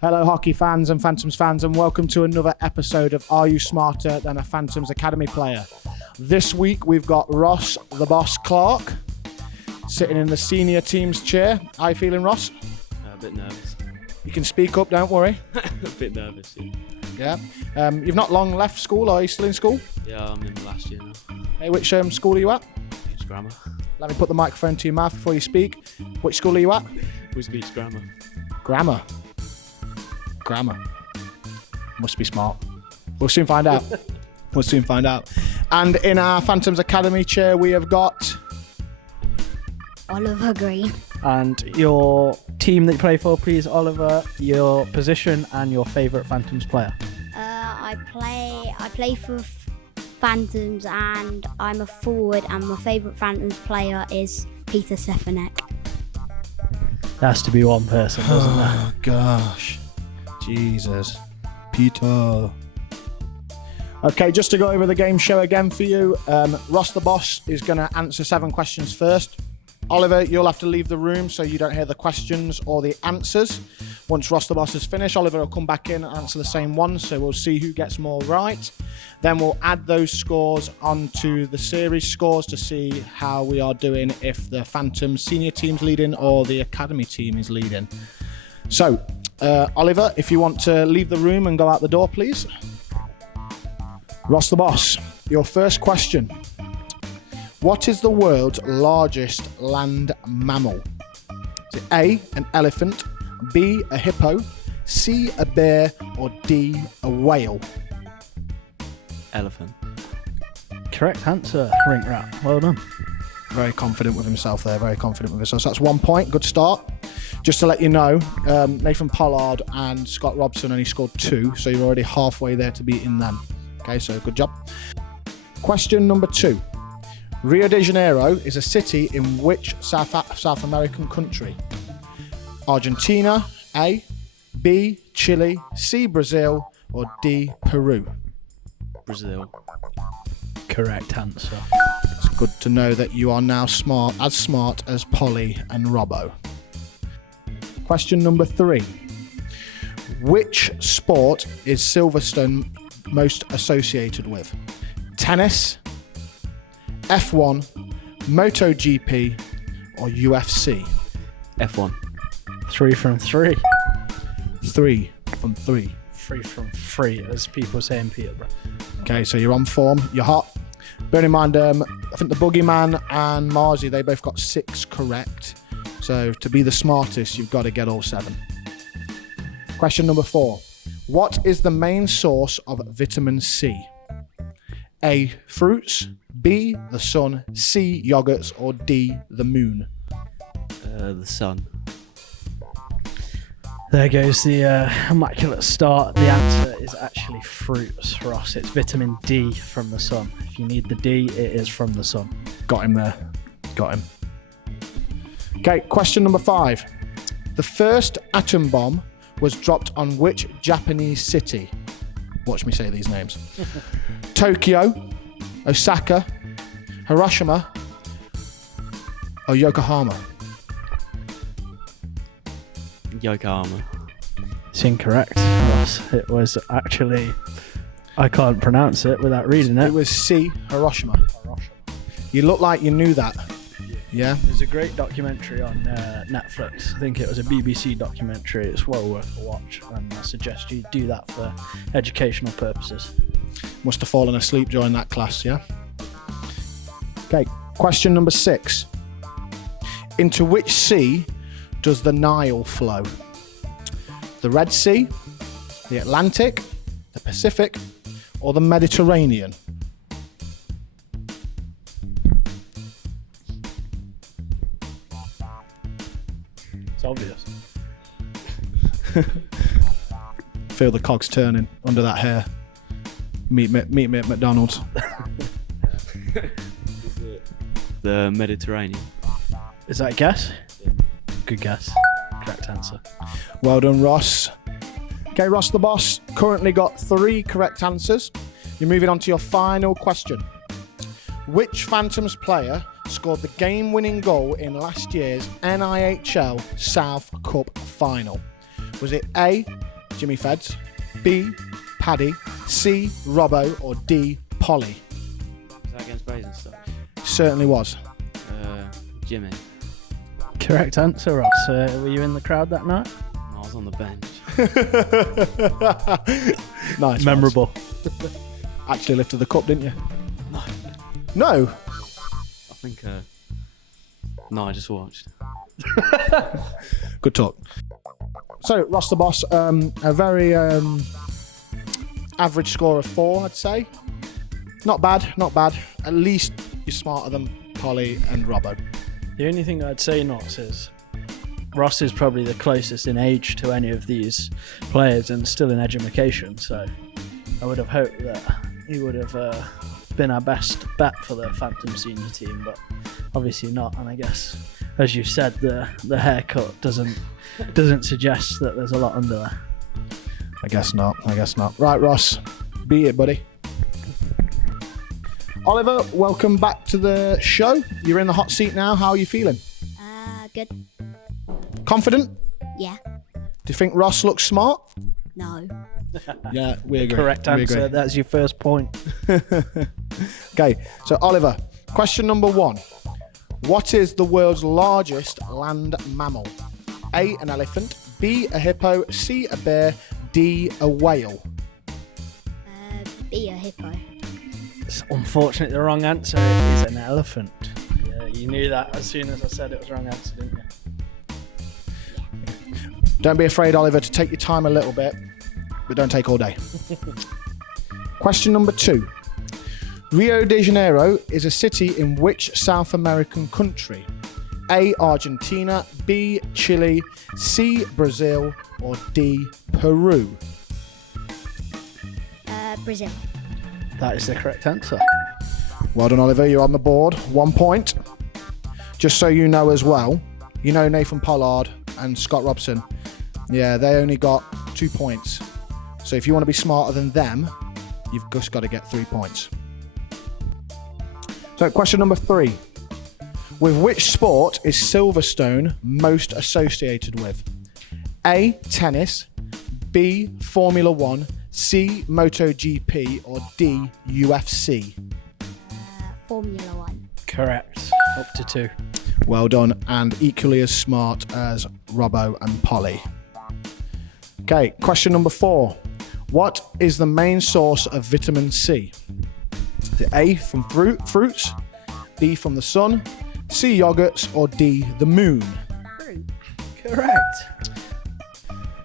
Hello, hockey fans and Phantoms fans, and welcome to another episode of Are You Smarter Than a Phantoms Academy Player? This week, we've got Ross, the boss Clarke, sitting in the senior team's chair. How you feeling, Ross? A bit nervous. You can speak up, don't worry. A bit nervous, yeah. Yeah. You've not long left school, are you still in school? Yeah, I'm in the last year now. Hey, which school are you at? Speech grammar. Let me put the microphone to your mouth before you speak. Which school are you at? We speech grammar. Grammar. Must be smart. We'll soon find out. And in our Phantoms Academy chair, we have got Oliver Green. And your team that you play for, please, Oliver, your position and your favourite Phantoms player. I play for Phantoms and I'm a forward, and my favourite Phantoms player is Peter Stefanek. There has to be one person, doesn't there? Oh, gosh. Jesus. Peter. Okay, just to go over the game show again for you, Ross the boss is going to answer 7 questions first. Oliver, you'll have to leave the room so you don't hear the questions or the answers. Once Ross the boss is finished, Oliver will come back in and answer the same one, so we'll see who gets more right. Then we'll add those scores onto the series scores to see how we are doing, if the Phantom senior team's leading or the academy team is leading. So, Oliver, if you want to leave the room and go out the door, please. Ross the boss, your first question. What is the world's largest land mammal? Is it A, an elephant, B, a hippo, C, a bear, or D, a whale? Elephant. Correct answer, Rink Rat. Well done. Very confident with himself there, very confident with himself. So that's 1 point, good start. Just to let you know, Nathan Pollard and Scott Robson only scored 2, so you're already halfway there to beating them. Okay, so good job. Question number 2. Rio de Janeiro is a city in which South American country? Argentina, A, B, Chile, C, Brazil, or D, Peru? Brazil. Correct answer. It's good to know that you are now as smart as Polly and Robbo. Question number 3. Which sport is Silverstone most associated with? Tennis, F1, MotoGP, or UFC? F1. 3 from 3. 3 from 3. 3 from 3, as people say in Peterborough. Okay, so you're on form, you're hot. Bear in mind, I think the Boogeyman and Marzi, they both got 6 correct. So to be the smartest, you've got to get all 7. Question number 4. What is the main source of vitamin C? A, fruits, B, the sun, C, yogurts, or D, the moon? The sun. There goes the immaculate start. The answer is actually fruits for us. It's vitamin D from the sun. If you need the D, it is from the sun. Got him there. Got him. Okay, question number 5. The first atom bomb was dropped on which Japanese city? Watch me say these names. Tokyo, Osaka, Hiroshima, or Yokohama? Yokohama. It's incorrect, Ross. It was actually... I can't pronounce it without reading it. It was C, Hiroshima. You look like you knew that. Yeah? There's a great documentary on Netflix. I think it was a BBC documentary. It's well worth a watch, and I suggest you do that for educational purposes. Must have fallen asleep during that class, yeah? Okay, question number 6. Into which sea does the Nile flow? The Red Sea, the Atlantic, the Pacific, or the Mediterranean? It's obvious. Feel the cogs turning under that hair. Meet me at McDonald's. The Mediterranean. Is that a guess? Good guess. Correct answer. Well done, Ross. Okay, Ross the boss currently got 3 correct answers. You're moving on to your final question. Which Phantoms player scored the game-winning goal in last year's NIHL South Cup final? Was it A, Jimmy Feds, B. Paddy, C. Robbo, or D. Polly? Is that against Basingstoke? Certainly was. Jimmy. Correct answer, Ross. Were you in the crowd that night? I was on the bench. Nice. Memorable. Actually lifted the cup, didn't you? No. No. I think. No, I just watched. Good talk. So, Ross the Boss, a very average score of 4, I'd say. Not bad, not bad. At least you're smarter than Polly and Robbo. The only thing I'd say, Knox, is Ross is probably the closest in age to any of these players and still in education, so I would have hoped that he would have been our best bet for the Phantom senior team, but obviously not. And I guess, as you said, the haircut doesn't suggest that there's a lot under there. I guess not. Right, Ross, beat it, buddy. Oliver, welcome back to the show. You're in the hot seat now. How are you feeling? Good. Confident? Yeah. Do you think Ross looks smart? No. Yeah, we agree. Correct We answer. agree. That's your first point. Okay, so Oliver, question number 1. What is the world's largest land mammal? A, an elephant, B, a hippo, C, a bear, D, a whale. Be a hippo. It's unfortunately the wrong answer. It is an elephant. Yeah, you knew that as soon as I said it was the wrong answer, didn't you? Don't be afraid, Oliver, to take your time a little bit, but don't take all day. Question number 2. Rio de Janeiro is a city in which South American country? A, Argentina, B, Chile, C, Brazil, or D, Peru? Brazil. That is the correct answer. Well done, Oliver. You're on the board. 1 point. Just so you know as well, you know Nathan Pollard and Scott Robson. Yeah, they only got 2 points. So if you want to be smarter than them, you've just got to get 3 points. So question number 3. With which sport is Silverstone most associated with? A, tennis, B, Formula 1, C, MotoGP, or D, UFC? Formula 1. Correct. Up to 2. Well done, and equally as smart as Robbo and Polly. Okay, question number 4. What is the main source of vitamin C? Is it A, from fruits, B, from the sun, C, yogurts, or D, the moon? Fruit. Correct.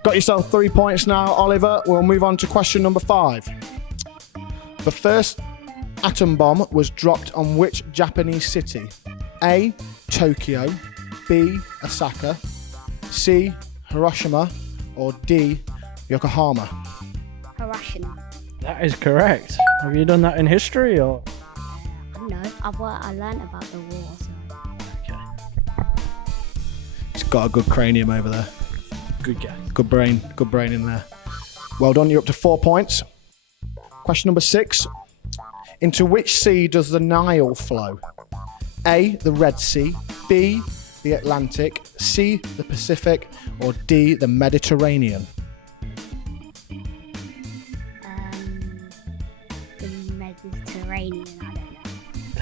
Got yourself 3 points now, Oliver. We'll move on to question number 5. The first atom bomb was dropped on which Japanese city? A, Tokyo, B, Osaka, C, Hiroshima, or D, Yokohama? Hiroshima. That is correct. Have you done that in history or? No, I learned about the war, so. Okay. He's got a good cranium over there. Good guess. Good brain in there. Well done, you're up to 4 points. Question number 6. Into which sea does the Nile flow? A, the Red Sea, B, the Atlantic, C, the Pacific, or D, the Mediterranean? The Mediterranean, I don't know.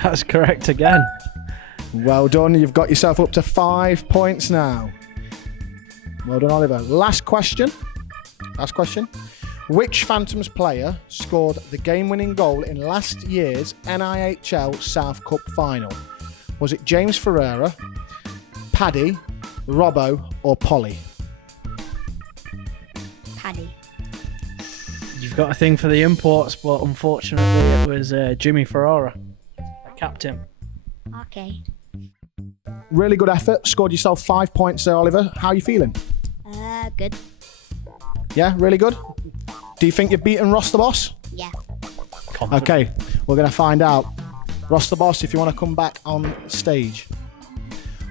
That's correct again. Well done, you've got yourself up to 5 points now. Well done, Oliver. Last question. Which Phantoms player scored the game-winning goal in last year's NIHL South Cup final? Was it James Ferreira, Paddy, Robbo, or Polly? Paddy. You've got a thing for the imports, but unfortunately it was Jimmy Ferrara. I capped him. Okay. Really good effort. Scored yourself 5 points there, Oliver. How are you feeling? Good. Yeah, really good? Do you think you've beaten Ross the Boss? Yeah. Confident. Okay, we're going to find out. Ross the Boss, if you want to come back on stage.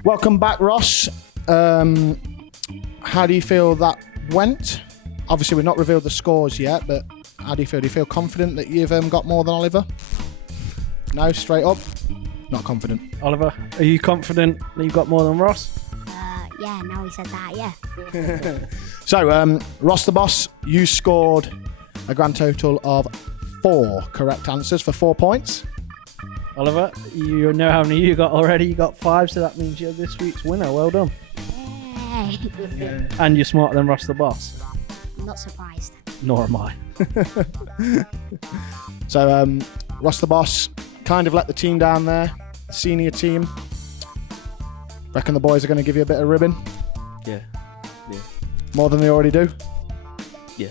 Welcome back, Ross. How do you feel that went? Obviously, we've not revealed the scores yet, but how do you feel? Do you feel confident that you've got more than Oliver? No, straight up? Not confident. Oliver, are you confident that you've got more than Ross? Yeah, now he said that, yeah. So, Ross the Boss, you scored a grand total of 4 correct answers for 4 points. Oliver, you know how many you got already. You got 5, so that means you're this week's winner. Well done. Yay. And you're smarter than Ross the Boss. I'm not surprised. Nor am I. So, Ross the Boss kind of let the team down there, the senior team. Reckon the boys are going to give you a bit of ribbon? Yeah. More than they already do? Yeah.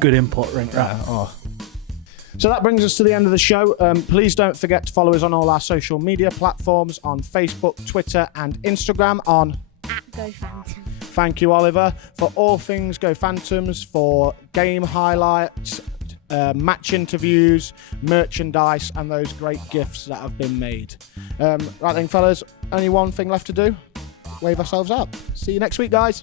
Good input, Rink Rat. So that brings us to the end of the show. Please don't forget to follow us on all our social media platforms on Facebook, Twitter, and Instagram on @GoPhantom. Thank you, Oliver, for all things Go Phantoms, for game highlights, match interviews, merchandise, and those great gifts that have been made. Right then, fellas, only one thing left to do. Wave ourselves out. See you next week, guys.